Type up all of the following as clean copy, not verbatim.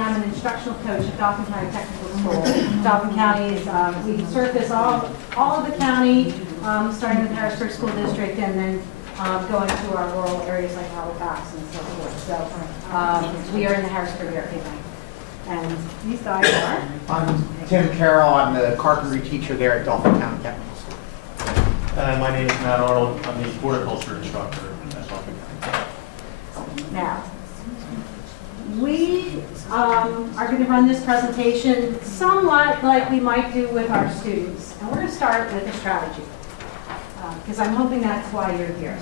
I'm an instructional coach at Dauphin County Technical School. Dauphin County is, we service all of the county, starting with Harrisburg School District and then going to our rural areas like Halifax and so forth. So we are in the Harrisburg area. And these guys are? I'm Tim Carroll. I'm the carpentry teacher there at Dauphin County Technical School. My name is Matt Arnold. I'm the horticulture instructor at Dauphin County. Now, we are going to run this presentation somewhat like we might do with our students. And we're going to start with a strategy, because I'm hoping that's why you're here.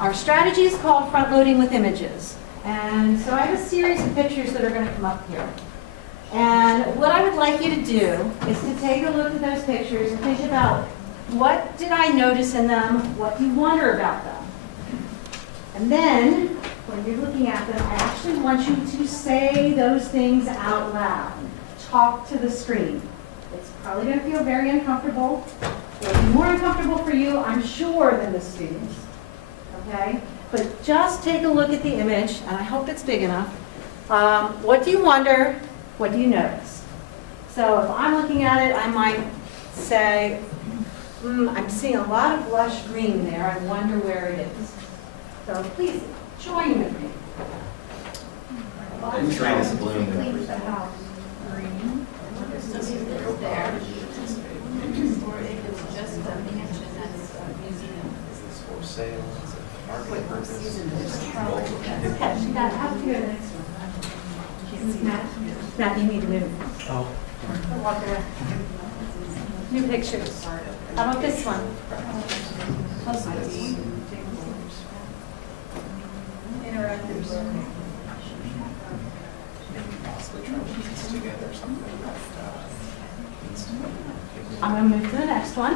Our strategy is called front loading with images. And so I have a series of pictures that are going to come up here. And what I would like you to do is to take a look at those pictures and think about what did I notice in them, what do you wonder about them. And then, when you're looking at them, I actually want you to say those things out loud. Talk to the screen. It's probably going to feel very uncomfortable. It'll be more uncomfortable for you, I'm sure, than the students. Okay? But just take a look at the image, and I hope it's big enough. What do you wonder? What do you notice? So if I'm looking at it, I might say, I'm seeing a lot of lush green there. I wonder where it is. So please join with me. The train is blooming. The house. Green. There. Or if it's just a mansion that's a museum. Is this for sale? Is it for marketing purpose? Okay, that has to go to the next one. Matt, you need to move. Oh. Walk around. New pictures. How about this one? Interactive. Possibly trying to piece together something that needs to be. I'm going to move to the next one.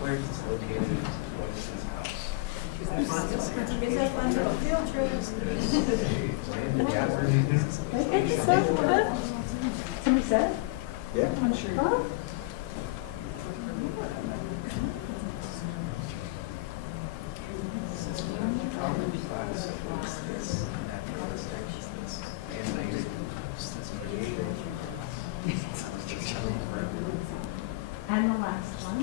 Where is this located? What is his house? It's a fun little field trip. Okay, so good. Somebody said? Yeah. Huh? And the last one.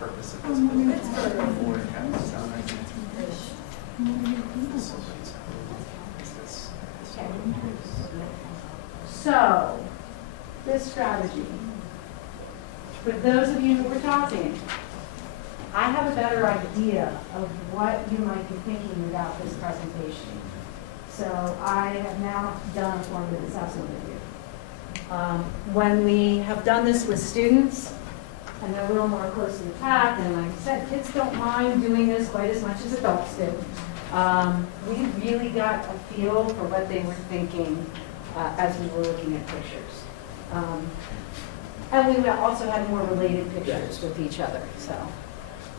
Purpose of this building is for it has somebody's So, this strategy, for those of you who were talking, I have a better idea of what you might be thinking about this presentation. So I have now done a formative assessment with you. When we have done this with students, and they're a little more closely packed, and like I said, kids don't mind doing this quite as much as adults do. We really got a feel for what they were thinking as we were looking at pictures. And we also had more related pictures with each other. So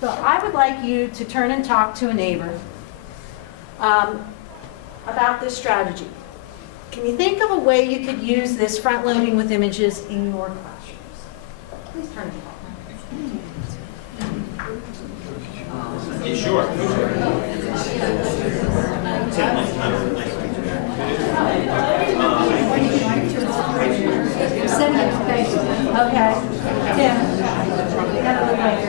I would like you to turn and talk to a neighbor about this strategy. Can you think of a way you could use this front loading with images in your classrooms? Please turn and talk. Yeah, sure. Okay. Tim. You gotta look like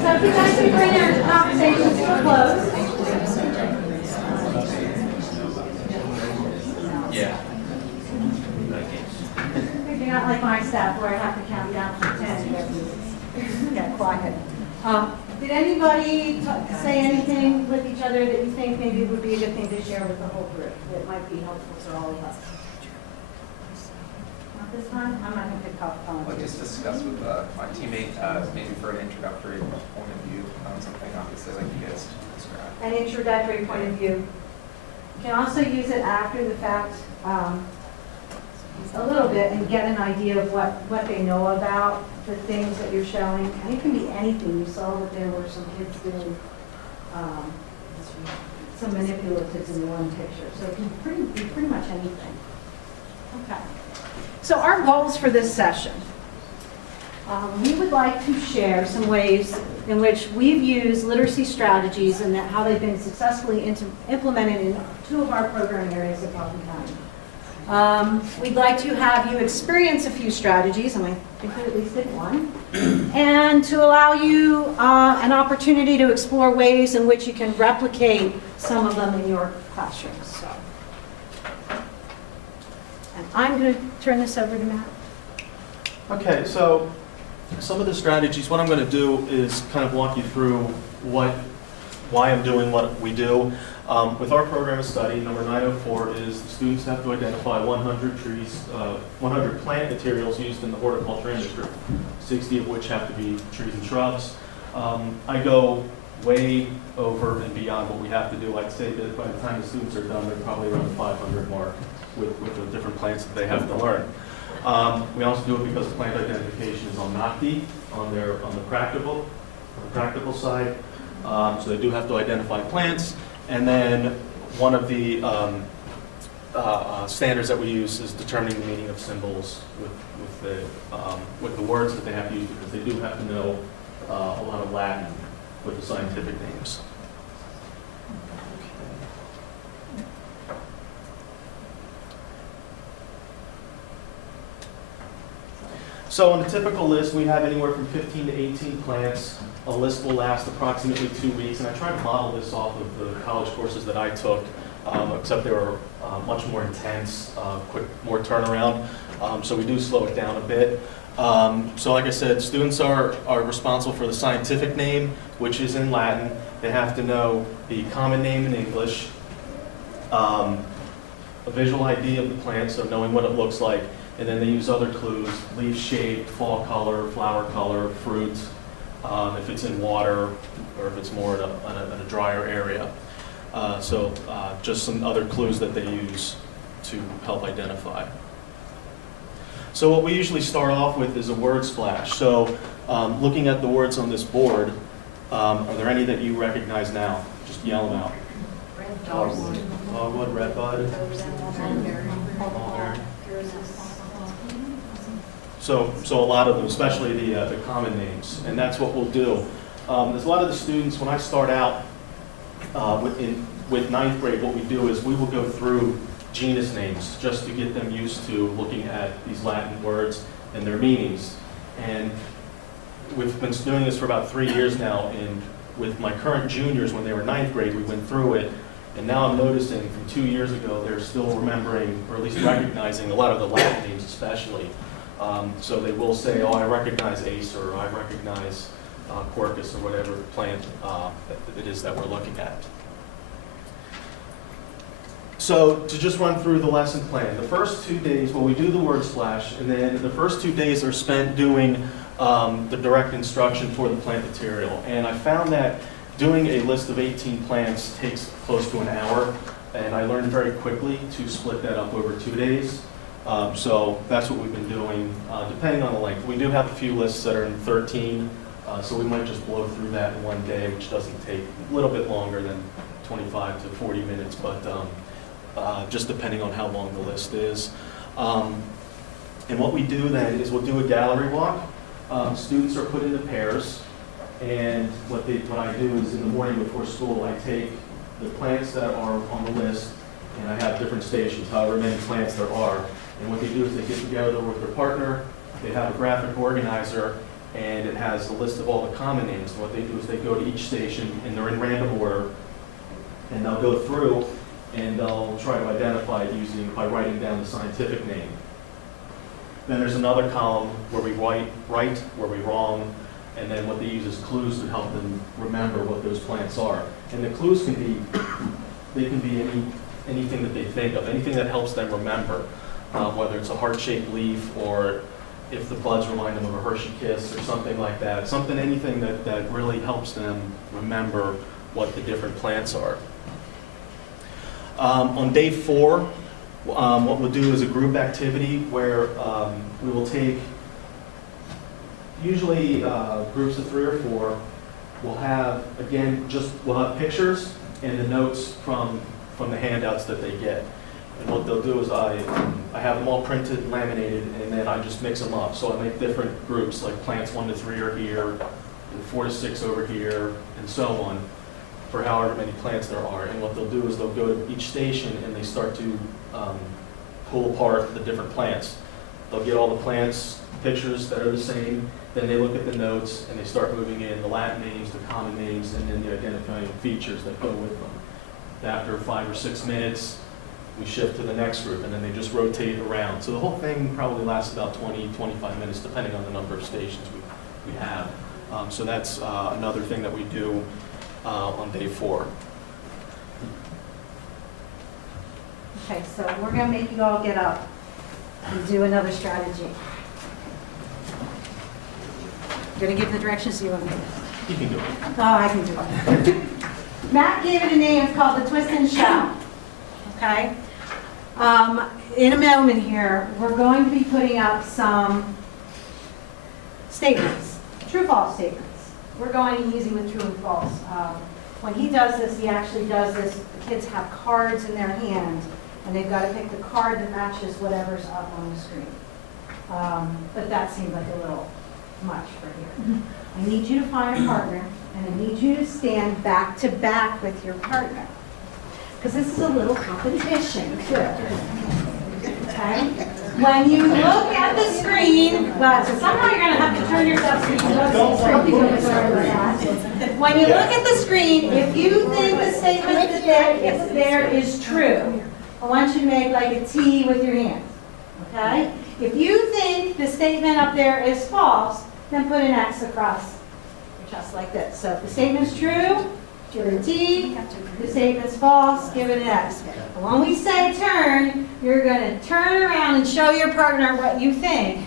So if you guys can bring your conversations to a close. Yeah. You're not like my staff where I have to count down from 10 to get quiet. Did anybody say anything with each other that you think maybe would be a good thing to share with the whole group that might be helpful to all of us? Not this time? I'm not going to pick up on I'll it. just discuss with my teammate, maybe for an introductory point of view on something, obviously, like you guys described. An introductory point of view. You can also use it after the fact a little bit and get an idea of what they know about the things that you're showing. And it can be anything. You saw that there were some kids doing some manipulatives in the one picture. So it can be pretty much anything. Okay. So our goals for this session. We would like to share some ways in which we've used literacy strategies and how they've been successfully implemented in 2 of our program areas at Dauphin County. We'd like to have you experience a few strategies, and I think we at least did one, and to allow you an opportunity to explore ways in which you can replicate some of them in your classrooms. So, and I'm going to turn this over to Matt. Okay, so some of the strategies, what I'm going to do is kind of walk you through why I'm doing what we do. With our program of study, number 904 is the students have to identify 100 trees, 100 plant materials used in the horticulture industry, 60 of which have to be trees and shrubs. I go way over and beyond what we have to do. I'd say that by the time the students are done, they're probably around the 500 mark with the different plants that they have to learn. We also do it because plant identification is on NOCTI, on the practical side. So they do have to identify plants. And then one of the standards that we use is determining the meaning of symbols with the words that they have to use, because they do have to know a lot of Latin with the scientific names. So on the typical list, we have anywhere from 15 to 18 plants. A list will last approximately 2 weeks, and I tried to model this off of the college courses that I took, except they were much more intense, more turnaround, so we do slow it down a bit. So like I said, students are responsible for the scientific name, which is in Latin. They have to know the common name in English, a visual ID of the plant, so knowing what it looks like, and then they use other clues: leaf shape, fall color, flower color, fruit, if it's in water, or if it's more in a drier area. So just some other clues that they use to help identify. So what we usually start off with is a word splash. So looking at the words on this board, are there any that you recognize now? Just yell them out. Red Dogwood, redbud. Mulberry. So a lot of them, especially the common names, and that's what we'll do. There's a lot of the students, when I start out with ninth grade, what we do is we will go through genus names just to get them used to looking at these Latin words and their meanings. And we've been doing this for about 3 years now, and with my current juniors, when they were ninth grade, we went through it, and now I'm noticing from 2 years ago, they're still remembering, or at least recognizing, a lot of the Latin names especially. So they will say, oh, I recognize ace, or I recognize quercus, or whatever plant it is that we're looking at. So to just run through the lesson plan, the first 2 days, well, we do the word splash, and then the first 2 days are spent doing the direct instruction for the plant material. And I found that doing a list of 18 plants takes close to an hour, and I learned very quickly to split that up over 2 days. So that's what we've been doing, depending on the length. We do have a few lists that are in 13, so we might just blow through that in 1 day, which doesn't take a little bit longer than 25 to 40 minutes, but just depending on how long the list is. And what we do then is we'll do a gallery walk. Students are put into pairs, and what I do is in the morning before school, I take the plants that are on the list, and I have different stations, however many plants there are. And what they do is they get together with their partner, they have a graphic organizer, and it has a list of all the common names. And what they do is they go to each station, and they're in random order, and they'll go through, and they'll try to identify it by writing down the scientific name. Then there's another column where we right, where we wrong, And then what they use is clues to help them remember what those plants are. And the clues can be, anything that they think of, anything that helps them remember, whether it's a heart-shaped leaf or if the buds remind them of a Hershey Kiss or something like that. Anything that really helps them remember what the different plants are. On day 4, what we'll do is a group activity where we will take usually groups of 3 or 4. We'll have, again, we'll have pictures and the notes from the handouts that they get. And what they'll do is I have them all printed, laminated, and then I just mix them up. So I make different groups, like plants 1 to 3 are here, and 4 to 6 over here, and so on, for however many plants there are. And what they'll do is they'll go to each station and they start to pull apart the different plants. They'll get all the plants, pictures that are the same, then they look at the notes and they start moving in the Latin names, the common names, and then the identifying features that go with them. After 5 or 6 minutes, we shift to the next group, and then they just rotate around. So the whole thing probably lasts about 20, 25 minutes, depending on the number of stations we have. So that's another thing that we do on day 4. Okay, so we're going to make you all get up and do another strategy. You're going to give the directions you want me to. You can do it. Oh, I can do it. Matt gave it a name. It's called the Twist and Shout. Okay? In a moment here, we're going to be putting up some statements, true-false statements. We're going easy with true and false. When he does this, he actually does this. The kids have cards in their hand, and they've got to pick the card that matches whatever's up on the screen. But that seemed like a little much for here. I need you to find a partner, and I need you to stand back to back with your partner. Because this is a little competition, too. Okay? When you look at the screen, well, so somehow you're going to have to turn yourself so you can look at the screen. When you look at the screen, if you think the statement that there is true, I want you to make like a T with your hands. Okay? If you think the statement up there is false, then put an X across your chest like this. So if the statement's true, give it a T. If the statement's false, give it an X. And when we say turn, you're going to turn around and show your partner what you think.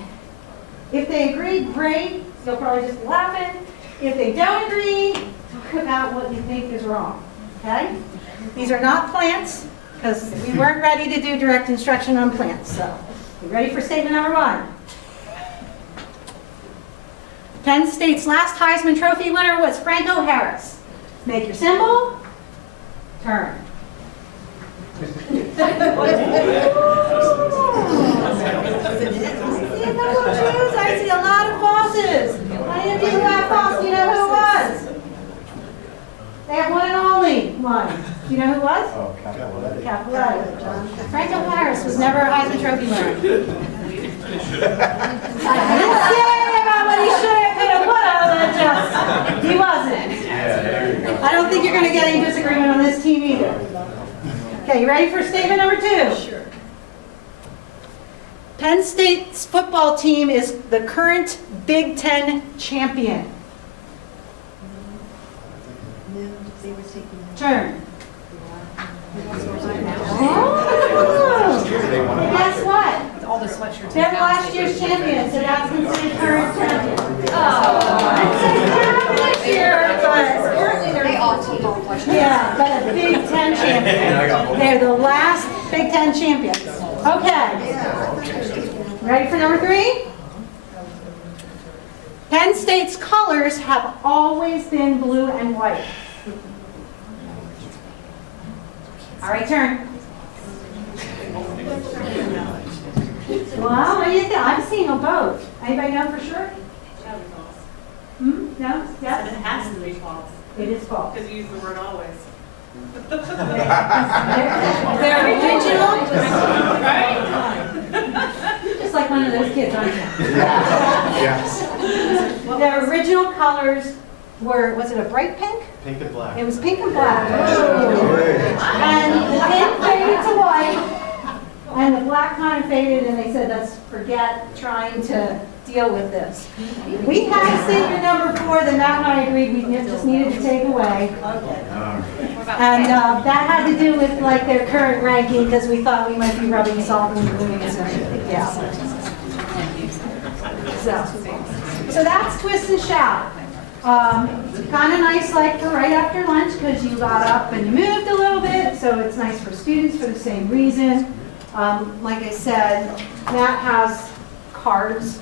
If they agree, great. They'll probably just be laughing. If they don't agree, talk about what you think is wrong. Okay? These are not plants, because we weren't ready to do direct instruction on plants. So, you ready for statement number 1? Penn State's last Heisman Trophy winner was Franco Harris. Make your symbol, turn. I see a couple of trues, I see a lot of falses. Any of you who have false, do you know who it was? They have one and only one. Do you know who it was? Oh, Capital. Capital. Franco Harris was never a Heisman Trophy winner. I didn't say about what he should have, could have, would have, just, he wasn't. Yeah, there you go. I don't think you're going to get any disagreement on this team either. Okay, you ready for statement number 2? Sure. Penn State's football team is the current Big Ten champion. Turn. Oh, guess what? All the sweatshirts. They're last year's champions, so that's considered current champion. This year, but They all team all flush. yeah, but a Big Ten champion. They're the last Big Ten champions. Okay. Ready for number 3? Penn State's colors have always been blue and white. All right, turn. Well, what do you think? I'm seeing a both. Anybody know for sure? No? Yes? It has to be false, It is false. because you use the word always. They're original, Right? just like one of those kids, aren't you? Yes. Their original colors were, was it a bright pink? Pink and black. It was pink and black. And the pink faded to white, and the black kind of faded, and they said, let's forget trying to deal with this. We had statement number 4 that Matt and I agreed we just needed to take away. And that had to do with like their current ranking because we thought we might be rubbing salt in the wound. Yeah. So that's twist and shout. Kind of nice like for right after lunch because you got up and you moved a little bit, so it's nice for students for the same reason. Like I said, Matt has cards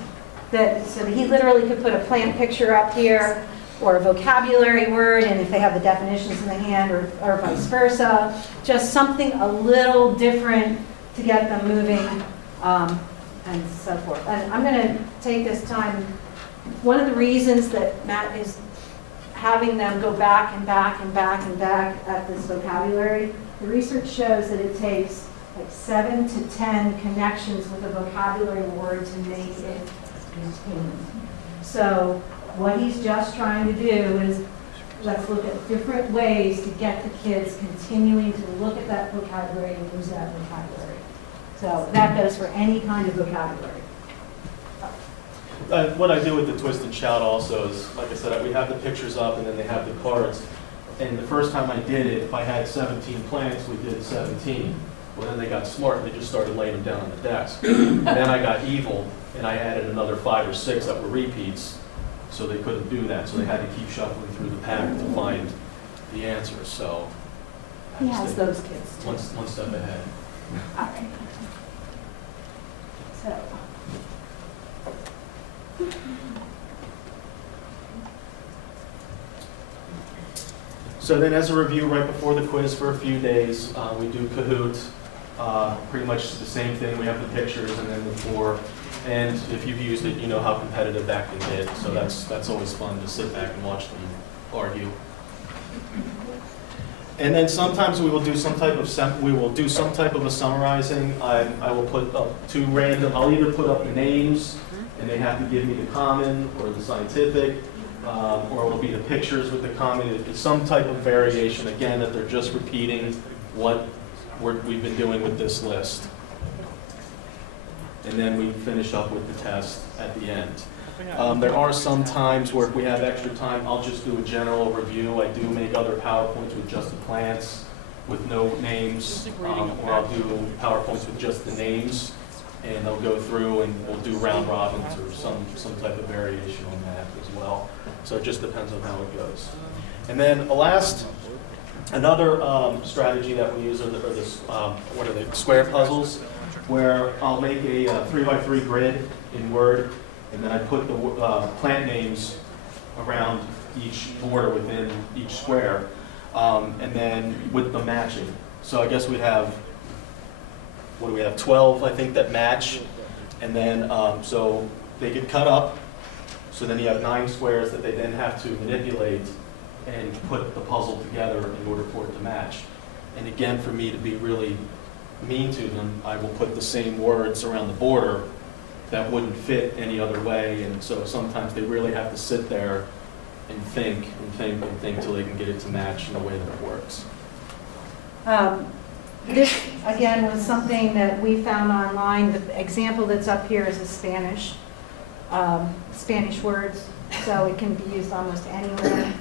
so that he literally could put a plant picture up here or a vocabulary word, and if they have the definitions in the hand or vice versa, just something a little different to get them moving and so forth. And I'm going to take this time. One of the reasons that Matt is having them go back and back and back and back at this vocabulary, the research shows that it takes like 7 to 10 connections with a vocabulary word to make it contained. So what he's just trying to do is let's look at different ways to get the kids continuing to look at that vocabulary and use that vocabulary. So that goes for any kind of vocabulary. What I do with the twist and shout also is, like I said, we have the pictures up and then they have the cards. And the first time I did it, if I had 17 plants, we did 17. Well, then they got smart and they just started laying them down on the desk. And then I got evil and I added another 5 or 6 that were repeats, so they couldn't do that. So they had to keep shuffling through the pack to find the answers. So He has those kids too. one step ahead. All right. So. So then as a review, right before the quiz for a few days, we do Kahoot, pretty much the same thing. We have the pictures and then the 4. And if you've used it, you know how competitive that can get. So that's always fun to sit back and watch them argue. And then sometimes we will do some type of a summarizing. I will put up 2 random. I'll either put up the names, and they have to give me the common or the scientific, or it will be the pictures with the common. It's some type of variation. Again, that they're just repeating what we've been doing with this list. And then we finish up with the test at the end. There are some times where if we have extra time, I'll just do a general review. I do make other PowerPoints with just the plants, with no names, or I'll do PowerPoints with just the names, and they'll go through and we'll do round robins or some type of variation on that as well. So it just depends on how it goes. And then another strategy that we use are the square puzzles, where I'll make a 3x3 grid in Word, and then I put the plant names around each border within each square, and then with the matching. So I guess we have, 12, I think, that match, and then so they get cut up, so then you have 9 squares that they then have to manipulate and put the puzzle together in order for it to match. And again, for me to be really mean to them, I will put the same words around the border that wouldn't fit any other way, and so sometimes they really have to sit there and think till they can get it to match in a way that it works. This, again, was something that we found online. The example that's up here is a Spanish words, so it can be used almost anywhere.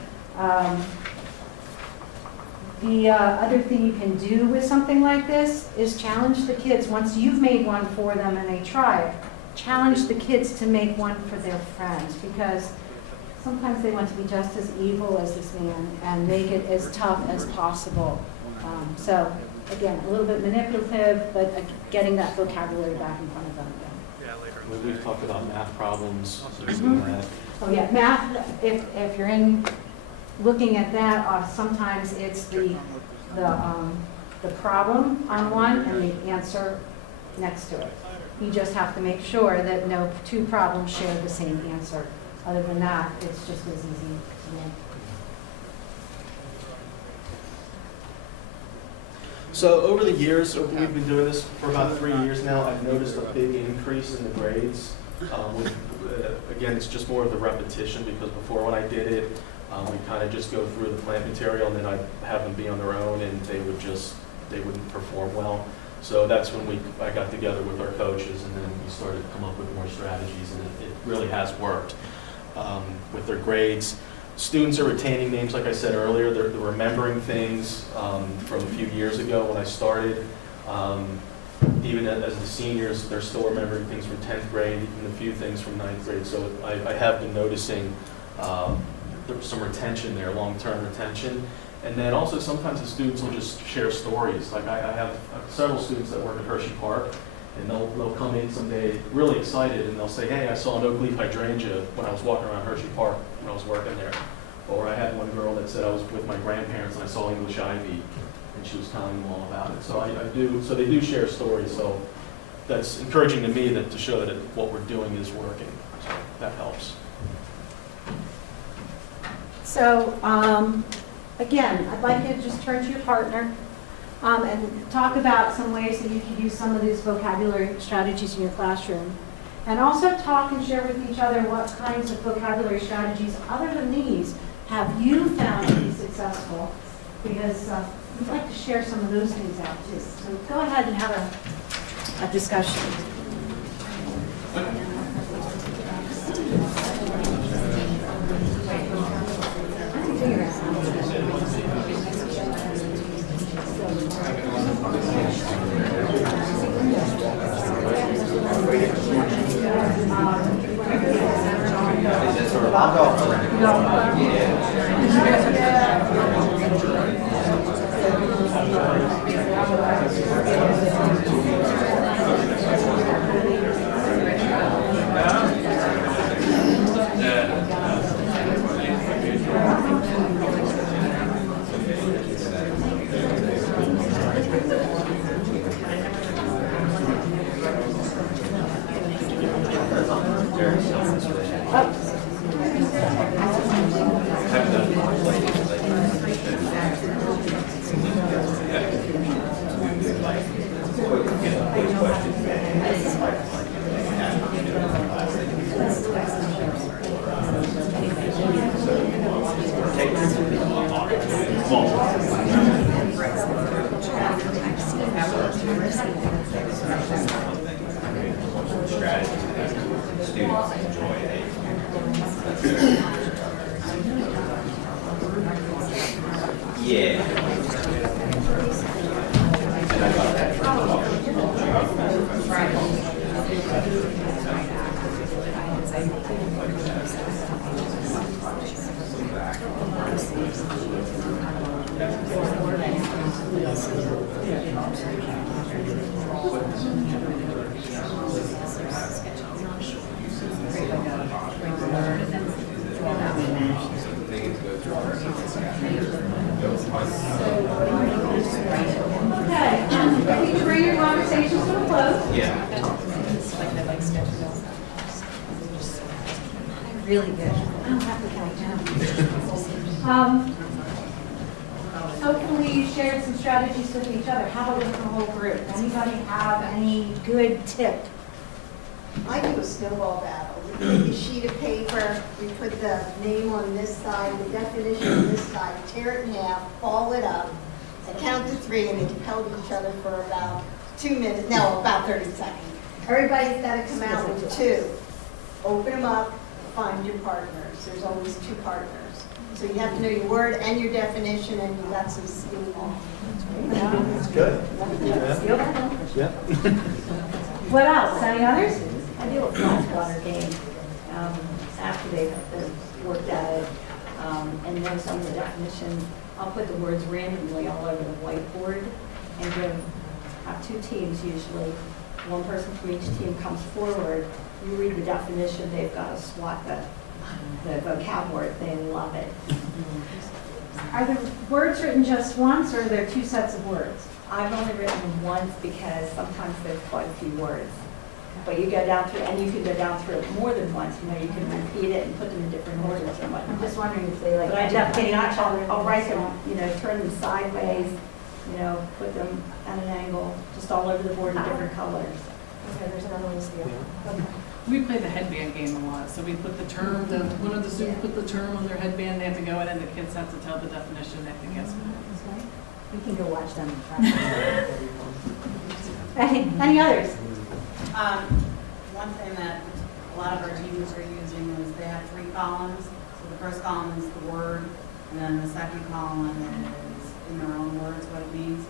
The other thing you can do with something like this is challenge the kids. Once you've made one for them and they try it, challenge the kids to make one for their friends, because sometimes they want to be just as evil as this man and make it as tough as possible. So again, a little bit manipulative, but getting that vocabulary back in front of them again. We've talked about math problems, using that. Oh yeah, math, if you're looking at that, sometimes it's the problem on one and the answer next to it. You just have to make sure that no 2 problems share the same answer. Other than that, it's just as easy to make. So over the years, we've been doing this for about 3 years now, I've noticed a big increase in the grades. Again, it's just more of the repetition, because before when I did it, we kind of just go through the plant material and then I'd have them be on their own and they wouldn't perform well. So that's when I got together with our coaches, and then we started to come up with more strategies, and it really has worked. With their grades, students are retaining names, like I said earlier, they're remembering things from a few years ago when I started. Even as the seniors, they're still remembering things from 10th grade, even a few things from 9th grade. So I have been noticing there's some retention there, long-term retention. And then also sometimes the students will just share stories. Like I have several students that work at Hershey Park, and they'll come in someday really excited, and they'll say, hey, I saw an oak leaf hydrangea when I was walking around Hershey Park when I was working there. Or I had one girl that said I was with my grandparents and I saw English ivy, and she was telling them all about it. So so they do share stories. So that's encouraging to me to show that what we're doing is working. So that helps. So, again, I'd like you to just turn to your partner and talk about some ways that you could use some of these vocabulary strategies in your classroom. And also talk and share with each other what kinds of vocabulary strategies, other than these, have you found to be successful? Because we'd like to share some of those things out too. So go ahead and have a discussion. I'll go around. Okay, ready to bring your conversations to a close? Really good. I don't have to count down. Hopefully you shared some strategies with each other. How about with the whole group? Anybody have any good tip? I do a snowball battle. We take a sheet of paper, we put the name on this side, the definition on this side, tear it in half, ball it up, and count to 3, and they held each other for about 2 minutes, no, about 30 seconds. Everybody's got to come out with 2. Open them up, find your partners. There's always 2 partners. So you have to know your word and your definition, and you got some steam off. That's good. Yeah. What else? Any others? I do a flash water game after they've worked at it and know some of the definitions. I'll put the words randomly all over the whiteboard and have 2 teams usually. One person from each team comes forward. You read the definition. They've got to swat the vocab word. They love it. Are the words written just once, or are there 2 sets of words? I've only written them once because sometimes there's quite a few words. But you go down through, and you can go down through it more than once. You know, you can repeat it and put them in different orders and whatnot. I'm just wondering if they like. But I definitely, I'll write them, you know, turn them sideways, you know, put them at an angle, just all over the board in different colors. Okay, there's another one here. Okay. We play the headband game a lot, so we put the term, one of the students put the term on their headband, they have to go in, and the kids have to tell the definition, they have to guess what it is. We can go watch them. Any others? One thing that a lot of our teachers are using is they have 3 columns. So the first column is the word, and then the second column is in their own words what it means.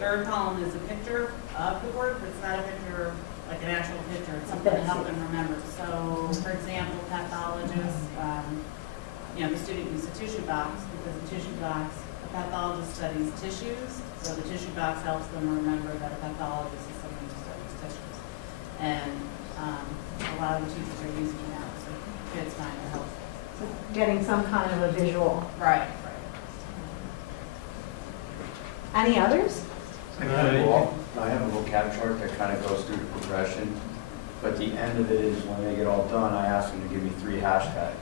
Third column is a picture of the word, but it's not a picture like an actual picture. It's something to help them remember. So, for example, pathologists, the student uses a tissue box because the tissue box, a pathologist studies tissues, so the tissue box helps them remember that a pathologist is someone who studies tissues. And a lot of the teachers are using that, so kids find it helpful. So getting some kind of a visual. Right. Any others? I have a vocab chart that kind of goes through the progression, but the end of it is when they get all done, I ask them to give me 3 hashtags.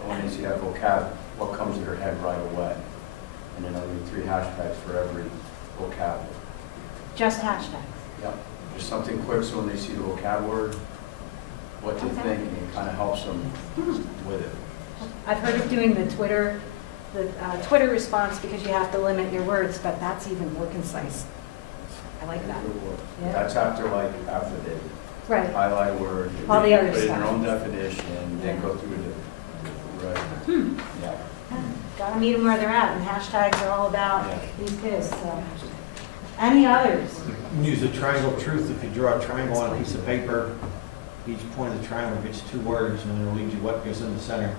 And when they see that vocab, what comes to their head right away? And then I'll read 3 hashtags for every vocab. Just hashtags. Yep, just something quick so when they see the vocab word, what they think, and it kind of helps them with it. I've heard of doing the Twitter response because you have to limit your words, but that's even more concise. I like that. Yeah. That's after they Right. highlight a word, All the other put in stuff. their own definition, then go through the right. Yeah. Gotta meet them where they're at, and hashtags are all about Yeah. these kids, so. Any others? You can use a triangle of truth. If you draw a triangle on a piece of paper, each point of the triangle gets 2 words, and it'll lead you what goes in the center.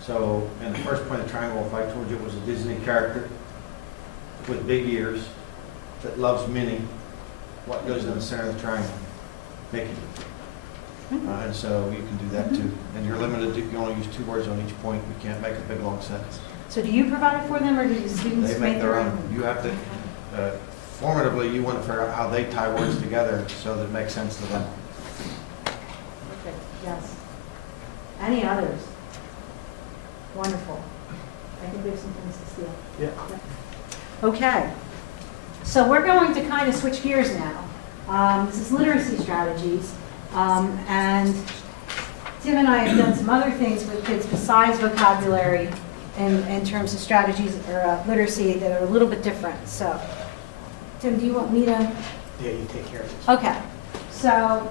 So, in the first point of the triangle, if I told you it was a Disney character with big ears that loves Minnie, what goes in the center of the triangle? Mickey. And so you can do that too. And you're limited to, you only use 2 words on each point. You can't make a big long sentence. So do you provide it for them, or do the students They make their own. You have to, formatively, you want to figure out how they tie words together so that it makes sense to them. Perfect, yes. Any others? Wonderful. I think we have some things to steal. Yeah. Okay. So we're going to kind of switch gears now. This is literacy strategies. And Tim and I have done some other things with kids besides vocabulary in terms of strategies or literacy that are a little bit different. So, Tim, do you want me to? Yeah, you take care of it. Okay. So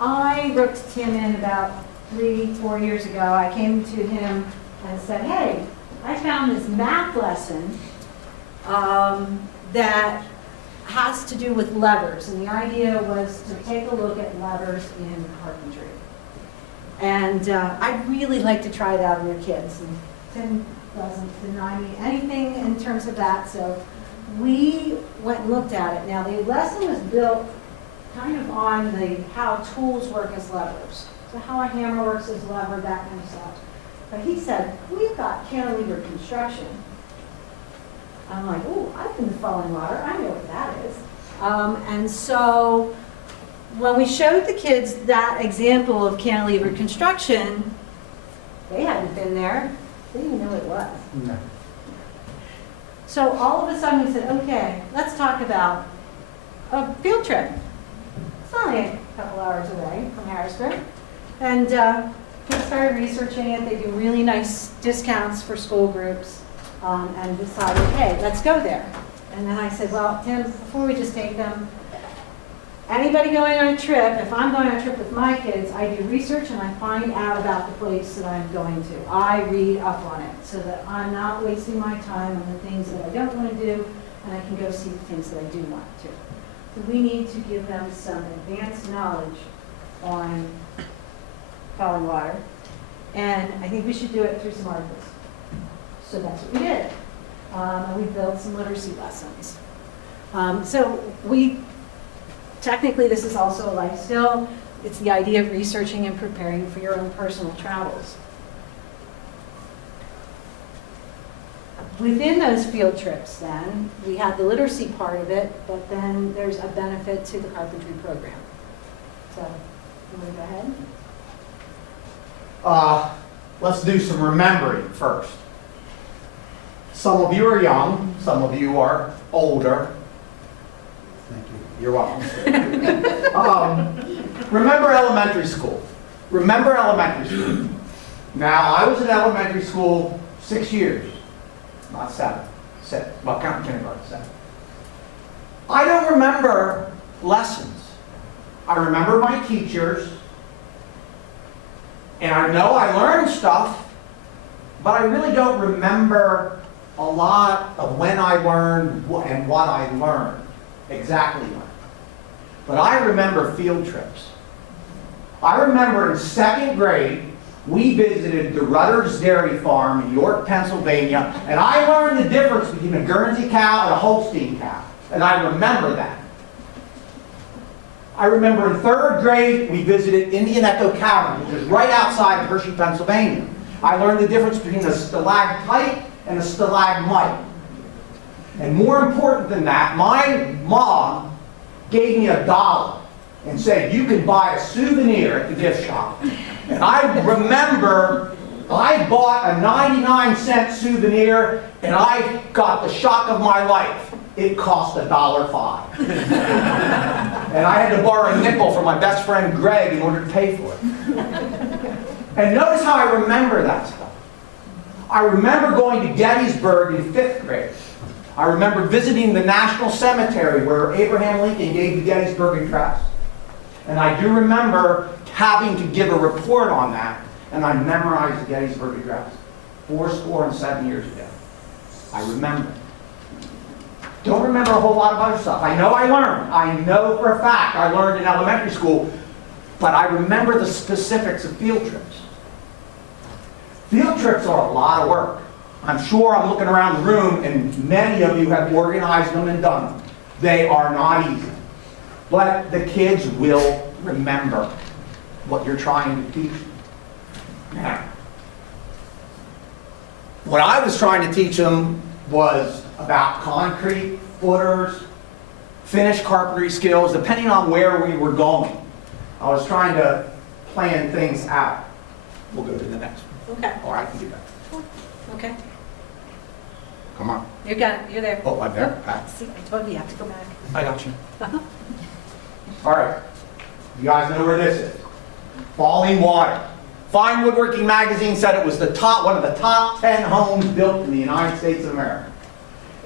I wrote to Tim in about 3-4 years ago. I came to him and said, hey, I found this math lesson that has to do with levers. And the idea was to take a look at levers in carpentry. And I'd really like to try that with your kids. And Tim doesn't deny me anything in terms of that. So we went and looked at it. Now, the lesson was built kind of on how tools work as levers. So how a hammer works as a lever, that kind of stuff. But he said, we've got cantilever construction. I'm like, oh, I've been to Falling Water. I know what that is. And so when we showed the kids that example of cantilever construction, they hadn't been there. They didn't even know what it was. No. So all of a sudden we said, okay, let's talk about a field trip. It's only a couple hours away from Harrisburg. And we started researching it. They do really nice discounts for school groups. And decided, hey, let's go there. And then I said, well, Tim, before we just take them, anybody going on a trip, if I'm going on a trip with my kids, I do research and I find out about the place that I'm going to. I read up on it so that I'm not wasting my time on the things that I don't want to do, and I can go see the things that I do want to. So we need to give them some advanced knowledge on Falling Water, and I think we should do it through some articles. So that's what we did. And we built some literacy lessons. So technically this is also a life skill. It's the idea of researching and preparing for your own personal travels. Within those field trips then, we had the literacy part of it, but then there's a benefit to the carpentry program. So, you want to go ahead? Let's do some remembering first. Some of you are young, some of you are older. Thank you. You're welcome. Remember elementary school. Remember elementary school. Now, I was in elementary school 6 years, not 7. 6, well, count kindergarten, 7. I don't remember lessons. I remember my teachers, and I know I learned stuff, but I really don't remember a lot of when I learned and what I learned, exactly when. But I remember field trips. I remember in 2nd grade, we visited the Rutter's Dairy Farm in York, Pennsylvania, and I learned the difference between a Guernsey cow and a Holstein cow, and I remember that. I remember in 3rd grade, we visited Indian Echo Cavern, which is right outside of Hershey, Pennsylvania. I learned the difference between a stalactite and a stalagmite. And more important than that, my mom gave me $1 and said, you can buy a souvenir at the gift shop. And I remember I bought a 99-cent souvenir and I got the shock of my life. It cost $1.05. And I had to borrow a nickel from my best friend Greg in order to pay for it. And notice how I remember that stuff. I remember going to Gettysburg in 5th grade. I remember visiting the National Cemetery where Abraham Lincoln gave the Gettysburg Address. And I do remember having to give a report on that, and I memorized the Gettysburg Address 7 years ago. I remember. Don't remember a whole lot of other stuff. I know I learned. I know for a fact I learned in elementary school, but I remember the specifics of field trips. Field trips are a lot of work. I'm sure I'm looking around the room and many of you have organized them and done them. They are not easy. But the kids will remember what you're trying to teach them. Now, what I was trying to teach them was about concrete, footers, finished carpentry skills, depending on where we were going. I was trying to plan things out. We'll go to the next one. Okay. Or I can do that. Okay. Come on. You got it. You're there. Oh, I'm there. Back. See, I told you you have to go back. I got you. All right. You guys know where this is. Falling Water. Fine Woodworking Magazine said it was one of the top 10 homes built in the United States of America.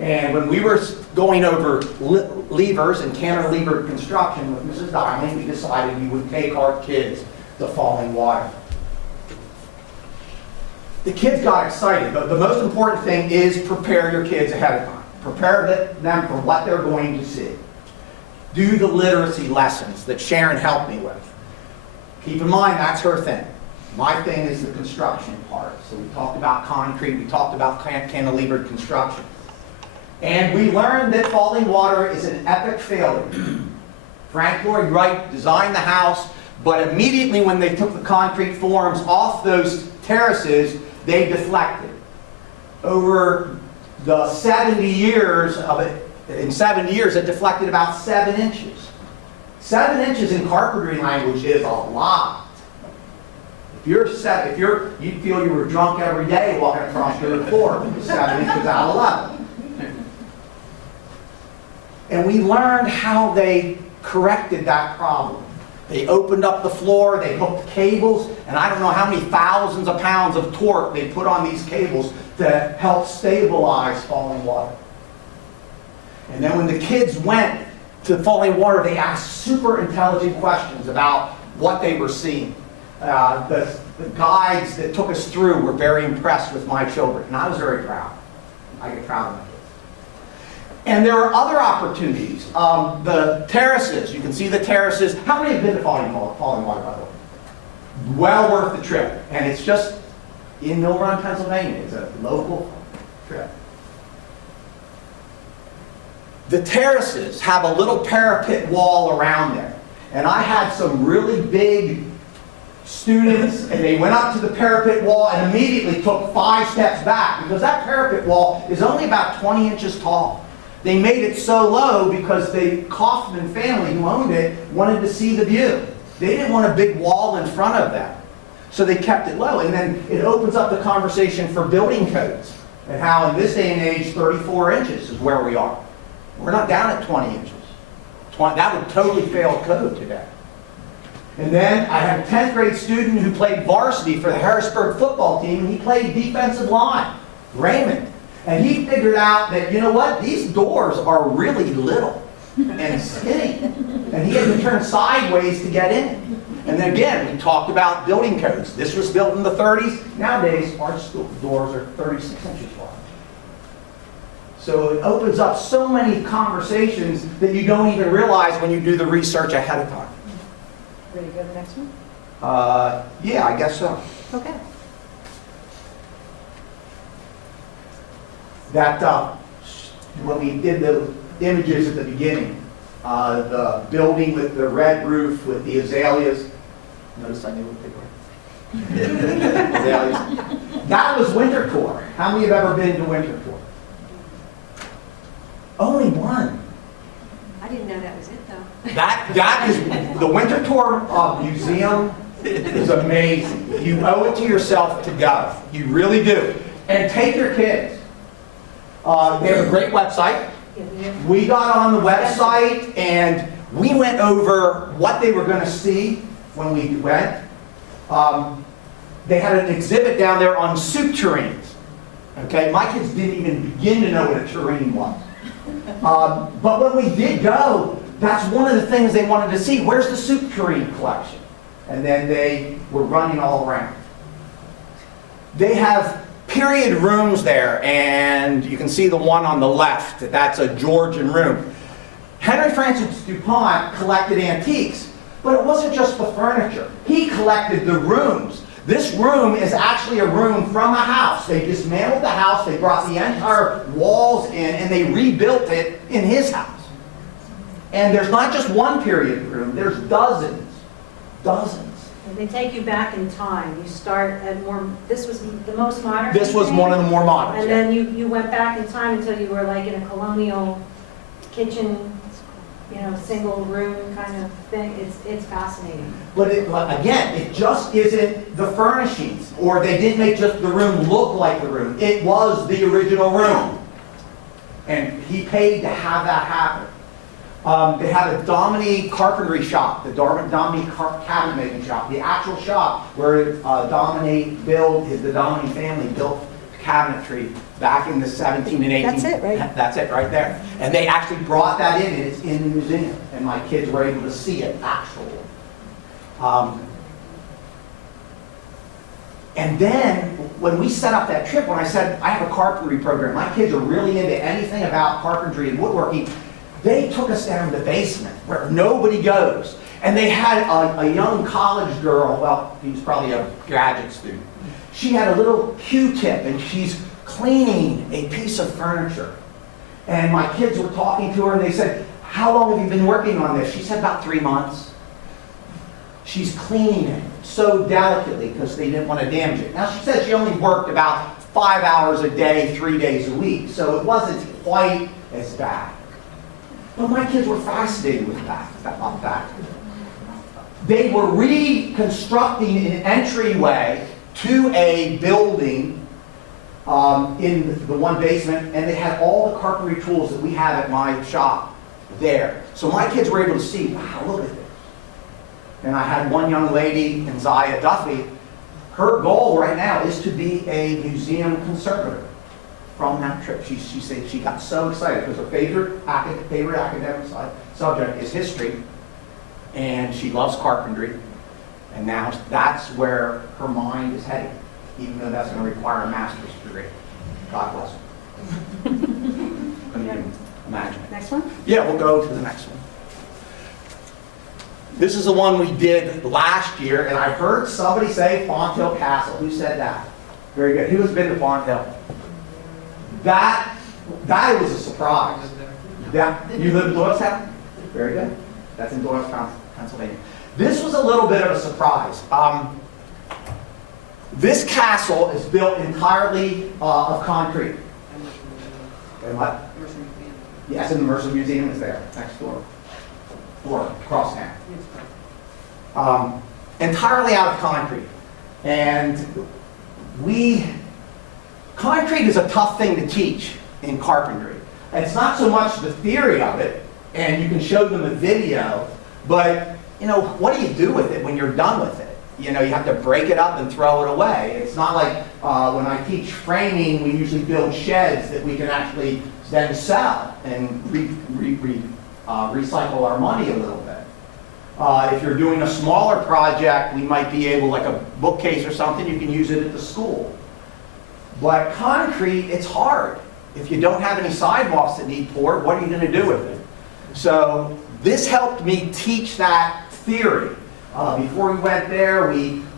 And when we were going over levers and cantilever construction with Mrs. Diamond, we decided we would take our kids to Falling Water. The kids got excited, but the most important thing is prepare your kids ahead of time. Prepare them for what they're going to see. Do the literacy lessons that Sharon helped me with. Keep in mind, that's her thing. My thing is the construction part. So we talked about concrete, we talked about cantilevered construction. And we learned that Falling Water is an epic failure. Frank Lloyd Wright designed the house, but immediately when they took the concrete forms off those terraces, they deflected. Over the 70 years of it, in 70 years, it deflected about 7 inches. 7 inches in carpentry language is a lot. If you feel you were drunk every day walking across your floor, it was 7 inches out of 11. And we learned how they corrected that problem. They opened up the floor, they hooked cables, and I don't know how many thousands of pounds of torque they put on these cables to help stabilize Falling Water. And then when the kids went to Falling Water, they asked super intelligent questions about what they were seeing. The guides that took us through were very impressed with my children, and I was very proud. I get proud of my kids. And there are other opportunities. The terraces, you can see the terraces. How many have been to Falling Water, by the way? Well worth the trip. And it's just in Mill Run, Pennsylvania. It's a local trip. The terraces have a little parapet wall around there. And I had some really big students, and they went up to the parapet wall and immediately took 5 steps back, because that parapet wall is only about 20 inches tall. They made it so low because the Kaufman family who owned it wanted to see the view. They didn't want a big wall in front of them. So they kept it low. And then it opens up the conversation for building codes and how in this day and age 34 inches is where we are. We're not down at 20 inches. That would totally fail code today. And then I had a 10th grade student who played varsity for the Harrisburg football team, and he played defensive line, Raymond. And he figured out that, you know what, these doors are really little and skinny. And he had to turn sideways to get in. And then again, we talked about building codes. This was built in the 30s. Nowadays, our doors are 36 inches wide. So it opens up so many conversations that you don't even realize when you do the research ahead of time. Ready to go to the next one? Yeah, I guess so. Okay. That, when we did the images at the beginning, the building with the red roof with the azaleas, notice I knew what they were. Azaleas. That was winter tour. How many have ever been to winter tour? Only one. I didn't know that was it, though. That is, the winter tour museum is amazing. You owe it to yourself to go. You really do. And take your kids. They have a great website. We got on the website and we went over what they were going to see when we went. They had an exhibit down there on soup tureens. Okay, my kids didn't even begin to know what a tureen was. But when we did go, that's one of the things they wanted to see. Where's the soup tureen collection? And then they were running all around. They have period rooms there, and you can see the one on the left. That's a Georgian room. Henry Francis DuPont collected antiques, but it wasn't just the furniture. He collected the rooms. This room is actually a room from a house. They dismantled the house, they brought the entire walls in, and they rebuilt it in his house. And there's not just one period room, there's dozens. Dozens. And they take you back in time. You start at more, this was the most modern? This was one of the more modern. And then you went back in time until you were like in a colonial kitchen, single room kind of thing. It's fascinating. But again, it just isn't the furnishings, or they didn't make just the room look like the room. It was the original room. And he paid to have that happen. They had a Domini carpentry shop, the Domini cabinet making shop, the actual shop where the Domini family built cabinetry back in the 17 and 18. That's it, right? That's it, right there. And they actually brought that in, and it's in the museum. And my kids were able to see it actually. And then, when we set up that trip, when I said, I have a carpentry program, my kids are really into anything about carpentry and woodworking, they took us down to the basement where nobody goes. And they had a young college girl, well, he was probably a graduate student. She had a little Q-tip and she's cleaning a piece of furniture. And my kids were talking to her and they said, how long have you been working on this? She said, about 3 months. She's cleaning it so delicately because they didn't want to damage it. Now she said she only worked about 5 hours a day, 3 days a week. So it wasn't quite as bad. But my kids were fascinated with that. They were reconstructing an entryway to a building in the one basement, and they had all the carpentry tools that we have at my shop there. So my kids were able to see, wow, look at this. And I had one young lady, Zaya Duffy, her goal right now is to be a museum conservator. From that trip, she said she got so excited because her favorite academic subject is history, and she loves carpentry, and now that's where her mind is heading, even though that's going to require a master's degree. God bless her. Couldn't even imagine it. Next one? Yeah, we'll go to the next one. This is the one we did last year, and I heard somebody say Fonthill Castle. Who said that? Very good. Who has been to Fonthill? That was a surprise. You live in Doylestown? Very good. That's in Doylestown, Pennsylvania. This was a little bit of a surprise. This castle is built entirely of concrete. And what? Yes, and the Mercer Museum is there, next door. Or across town. Entirely out of concrete. And concrete is a tough thing to teach in carpentry. And it's not so much the theory of it, and you can show them a video, but what do you do with it when you're done with it? you know, you have to break it up and throw it away. It's not like when I teach framing, we usually build sheds that we can actually then sell and recycle our money a little bit. If you're doing a smaller project, we might be able, like a bookcase or something, you can use it at the school. But concrete, it's hard. If you don't have any sidewalks that need poured, what are you going to do with it? So this helped me teach that theory. Before we went there,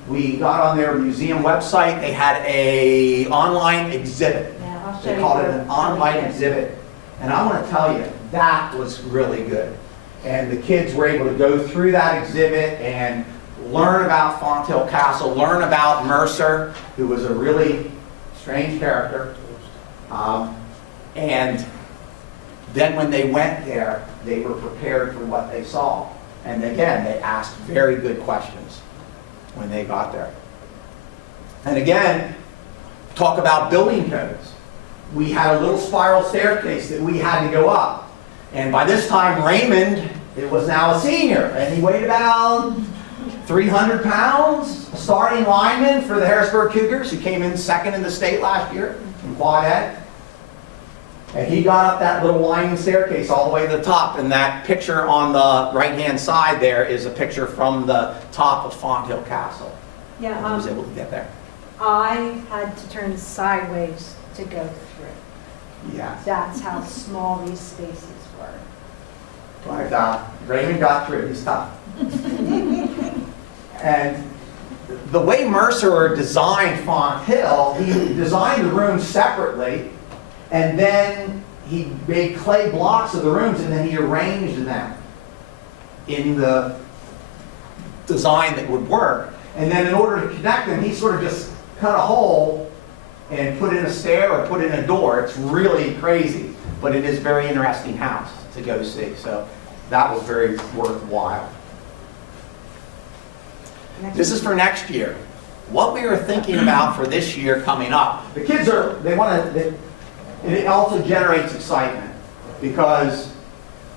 we got on their museum website. They had an online exhibit. Yeah, I'll show They you called it the- an online exhibit. And I want to tell you, that was really good. And the kids were able to go through that exhibit and learn about Fonthill Castle, learn about Mercer, who was a really strange character. And then when they went there, they were prepared for what they saw. And again, they asked very good questions when they got there. And again, talk about building codes. We had a little spiral staircase that we had to go up. And by this time, Raymond, it was now a senior, and he weighed about 300 pounds, a starting lineman for the Harrisburg Cougars, who came in second in the state last year in Quad Ed. And he got up that little winding staircase all the way to the top, and that picture on the right-hand side there is a picture from the top of Fonthill Castle. Yeah, He was able to get there. I had to turn sideways to go through. Yeah. That's how small these spaces were. But Raymond got through. He's tough. And the way Mercer designed Fonthill, he designed the rooms separately, and then he made clay blocks of the rooms, and then he arranged them in the design that would work. And then in order to connect them, he sort of just cut a hole and put in a stair or put in a door. It's really crazy, but it is a very interesting house to go see. So that was very worthwhile. This is for next year. What we were thinking about for this year coming up. The kids it also generates excitement because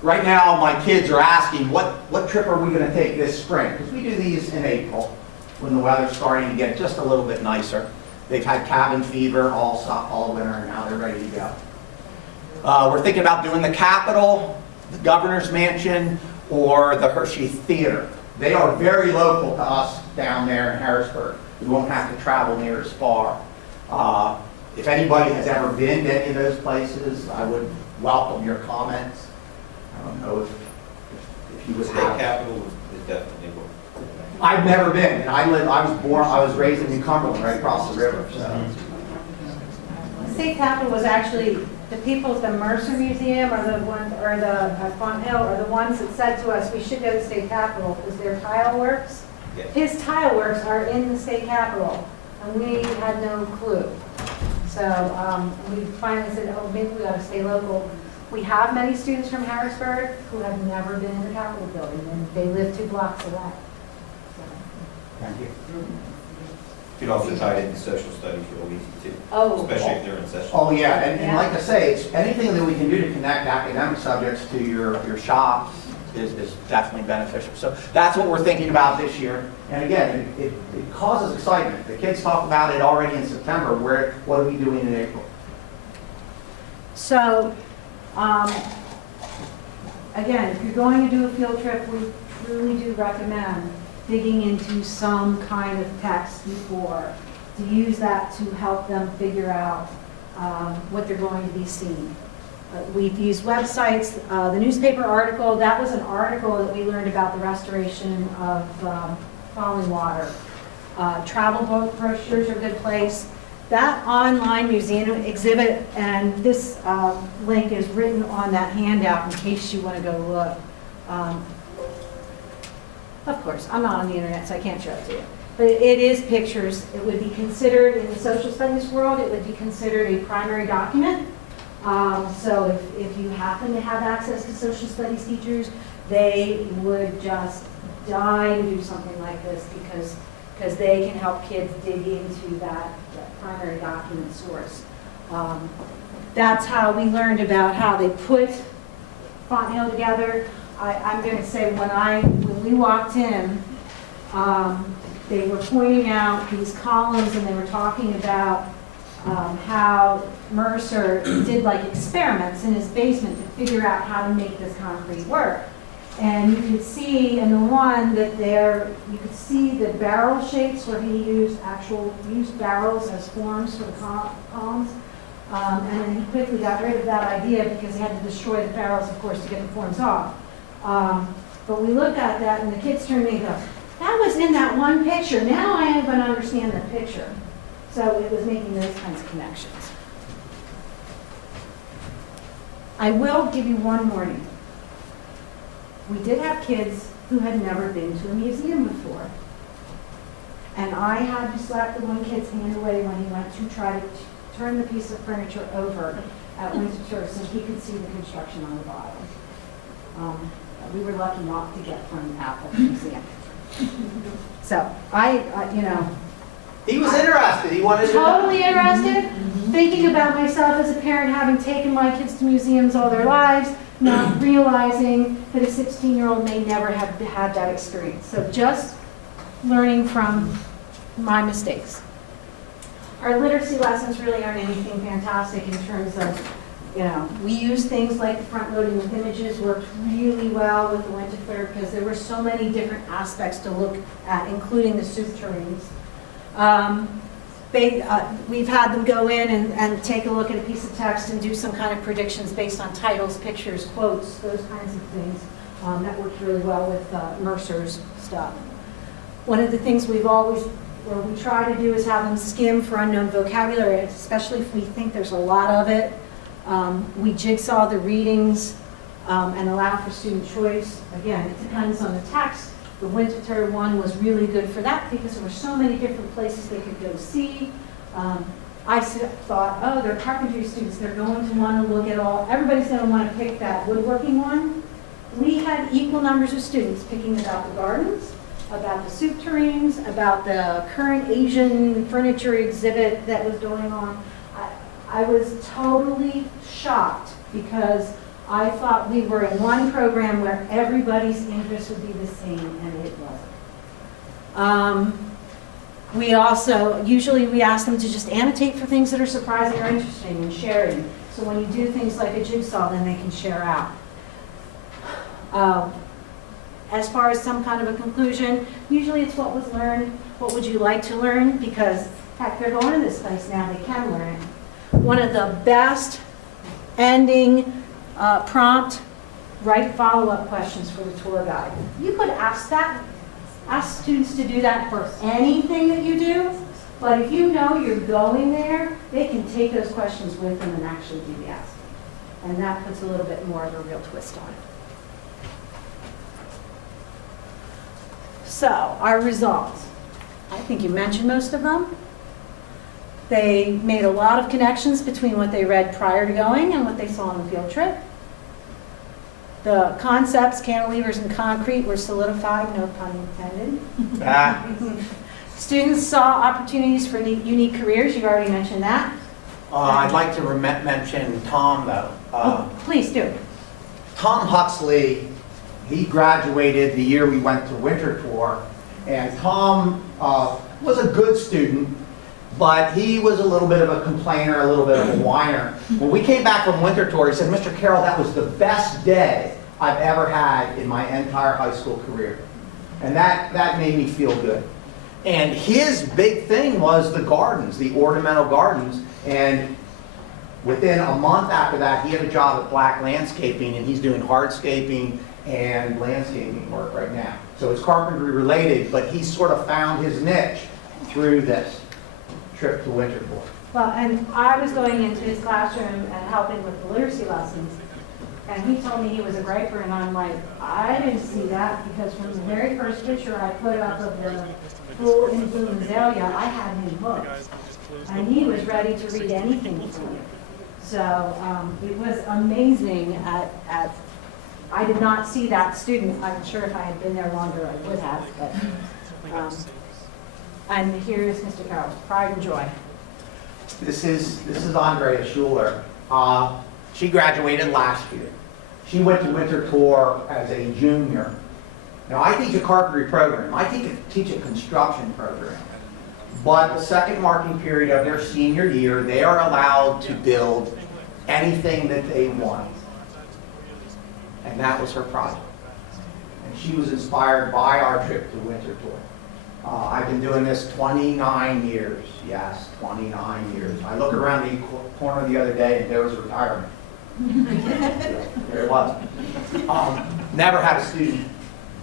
right now my kids are asking, what trip are we going to take this spring? Because we do these in April when the weather's starting to get just a little bit nicer. They've had cabin fever all winter, and now they're ready to go. We're thinking about doing the Capitol, the Governor's Mansion, or the Hershey Theater. They are very local to us down there in Harrisburg. We won't have to travel near as far. If anybody has ever been to any of those places, I would welcome your comments. I don't know if you would have. State Capitol is definitely worth. I've never been. And I was raised in New Cumberland, right across the river. So. The state capitol was actually, the people at the Mercer Museum or the one, or the Fonthill are the ones that said to us we should go to the state capitol because their tile works. Yes. His tile works are in the state capitol, and we had no clue. So we finally said, oh, maybe we ought to stay local. We have many students from Harrisburg who have never been in the Capitol building, and they live 2 blocks away. So. Thank you. You could also tie it into social studies real easy too. Oh. Especially if they're in session. Oh, yeah. And like I say, it's anything that we can do to connect academic subjects to your shop is definitely beneficial. So that's what we're thinking about this year. And again, it causes excitement. The kids talk about it already in September. What are we doing in April? So, again, if you're going to do a field trip, we truly do recommend digging into some kind of text before to use that to help them figure out what they're going to be seeing. We've used websites, the newspaper article, that was an article that we learned about the restoration of falling water. Travel brochures are a good place. That online museum exhibit, and this link is written on that handout in case you want to go look. Of course, I'm not on the internet, so I can't show it to you. But it is pictures. It would be considered, in the social studies world, it would be considered a primary document. So if you happen to have access to social studies teachers, they would just die to do something like this because they can help kids dig into that primary document source. That's how we learned about how they put Fonthill together. I'm going to say when we walked in, they were pointing out these columns and they were talking about how Mercer did like experiments in his basement to figure out how to make this concrete work. And you could see in the one that you could see the barrel shapes where he used barrels as forms for the columns. And then he quickly got rid of that idea because he had to destroy the barrels, of course, to get the forms off. But we looked at that and the kids turned to me and go, that was in that one picture. Now I am going to understand the picture. So it was making those kinds of connections. I will give you one warning. We did have kids who had never been to a museum before. And I had to slap the one kid's hand away when he went to try to turn the piece of furniture over at Winterthur so he could see the construction on the bottom. We were lucky not to get thrown out of the museum. So He was interested, he wanted to know. totally interested, thinking about myself as a parent, having taken my kids to museums all their lives, not realizing that a 16-year-old may never have had that experience. So just learning from my mistakes. Our literacy lessons really aren't anything fantastic in terms of, we use things like the front loading with images worked really well with the Winterthur because there were so many different aspects to look at, including the soup tureens. We've had them go in and take a look at a piece of text and do some kind of predictions based on titles, pictures, quotes, those kinds of things. That worked really well with Mercer's stuff. One of the things we try to do is have them skim for unknown vocabulary, especially if we think there's a lot of it. We jigsaw the readings and allow for student choice. Again, it depends on the text. The Winterthur one was really good for that because there were so many different places they could go see. I thought, oh, they're carpentry students. They're going to want to look at everybody's going to want to pick that woodworking one. We had equal numbers of students picking about the gardens, about the soup tureens, about the current Asian furniture exhibit that was going on. I was totally shocked because I thought we were in one program where everybody's interest would be the same, and it wasn't. Usually we ask them to just annotate for things that are surprising or interesting and sharing. So when you do things like a jigsaw, then they can share out. As far as some kind of a conclusion, usually it's what was learned, what would you like to learn, because heck, they're going to this place now, they can learn it. One of the best ending prompt, write follow-up questions for the tour guide. You could ask students to do that for anything that you do, but if you know you're going there, they can take those questions with them and actually do the asking. And that puts a little bit more of a real twist on it. So, our results. I think you mentioned most of them. They made a lot of connections between what they read prior to going and what they saw on the field trip. The concepts, cantilevers and concrete, were solidified, no pun intended. Students saw opportunities for unique careers. You already mentioned that. I'd like to mention Tom, though. Please do. Tom Huxley, he graduated the year we went to Winter Tour, and Tom was a good student, but he was a little bit of a complainer, a little bit of a whiner. When we came back from Winter Tour, he said, Mr. Carroll, that was the best day I've ever had in my entire high school career. And that made me feel good. And his big thing was the gardens, the ornamental gardens. And within a month after that, he had a job at Black Landscaping, and he's doing hardscaping and landscaping work right now. So it's carpentry related, but he sort of found his niche through this trip to Winter Tour. Well, and I was going into his classroom and helping with the literacy lessons, and he told me he was a griper, and I'm like, I didn't see that, because from the very first picture I put up of the full in bloom azalea, I had him hooked, and he was ready to read anything to me. So it was amazing I did not see that student. I'm sure if I had been there longer, I would have, but, and here is Mr. Carroll's pride and joy. This is Andrea Schuler. She graduated last year. She went to Winter Tour as a junior, Now, I teach a carpentry program. I teach a construction program. But the second marking period of their senior year, they are allowed to build anything that they want. And that was her project. And she was inspired by our trip to Winter Tour. I've been doing this 29 years. Yes, 29 years. I looked around the corner the other day and there was retirement. There it was. Never had a student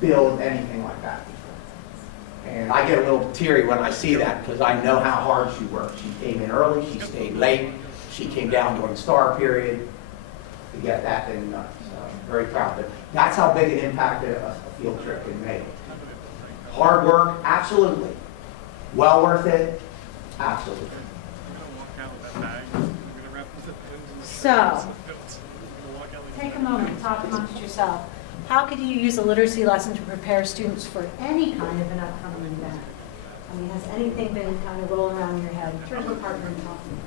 build anything like that before. And I get a little teary when I see that because I know how hard she worked. She came in early, she stayed late, she came down during the star period to get that thing done. So very proud of it. That's how big an impact a field trip can make. Hard work, absolutely. Well worth it, absolutely. So, take a moment, talk amongst yourself. How could you use a literacy lesson to prepare students for any kind of an upcoming event? I mean, has anything been kind of rolling around in your head? Turn to a partner and talk to me.